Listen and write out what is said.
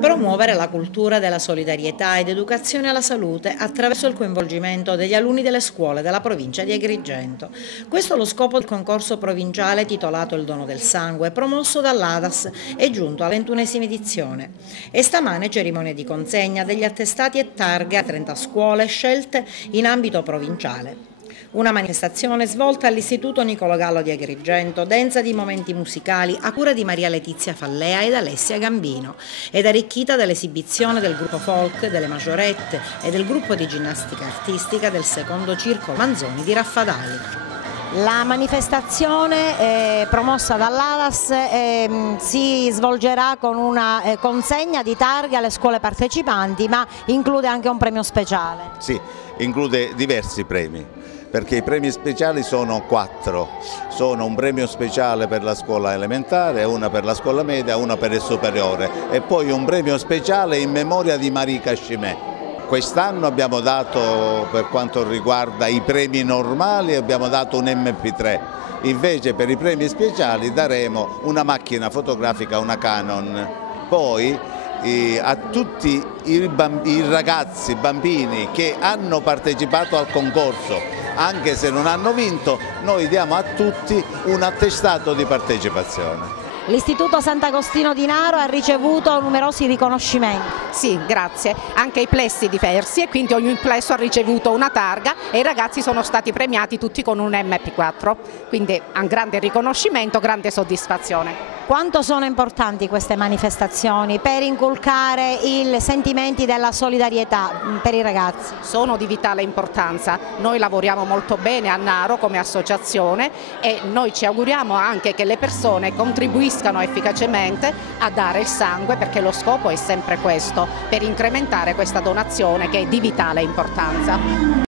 Promuovere la cultura della solidarietà ed educazione alla salute attraverso il coinvolgimento degli alunni delle scuole della provincia di Agrigento. Questo è lo scopo del concorso provinciale titolato Il dono del sangue, promosso dall'ADAS e giunto alla 21ª edizione. E stamane cerimonia di consegna degli attestati e targhe a 30 scuole scelte in ambito provinciale. Una manifestazione svolta all'Istituto Niccolò Gallo di Agrigento, densa di momenti musicali a cura di Maria Letizia Fallea ed Alessia Gambino, ed arricchita dall'esibizione del gruppo folk, delle Maggiorette e del gruppo di ginnastica artistica del secondo Circolo Manzoni di Raffadali. La manifestazione promossa dall'ADAS si svolgerà con una consegna di targhe alle scuole partecipanti, ma include anche un premio speciale. Sì, include diversi premi, perché i premi speciali sono 4. Sono un premio speciale per la scuola elementare, una per la scuola media, una per il superiore e poi un premio speciale in memoria di Marica Scimè. Quest'anno abbiamo dato, per quanto riguarda i premi normali, abbiamo dato un MP3, invece per i premi speciali daremo una macchina fotografica, una Canon. Poi a tutti i ragazzi, bambini che hanno partecipato al concorso, anche se non hanno vinto, noi diamo a tutti un attestato di partecipazione. L'Istituto Sant'Agostino di Naro ha ricevuto numerosi riconoscimenti. Sì, grazie. Anche i plessi diversi e quindi ogni plesso ha ricevuto una targa e i ragazzi sono stati premiati tutti con un MP4, quindi un grande riconoscimento, grande soddisfazione. Quanto sono importanti queste manifestazioni per inculcare i sentimenti della solidarietà per i ragazzi? Sono di vitale importanza, noi lavoriamo molto bene a Naro come associazione e noi ci auguriamo anche che le persone contribuiscano efficacemente a dare il sangue, perché lo scopo è sempre questo, per incrementare questa donazione che è di vitale importanza.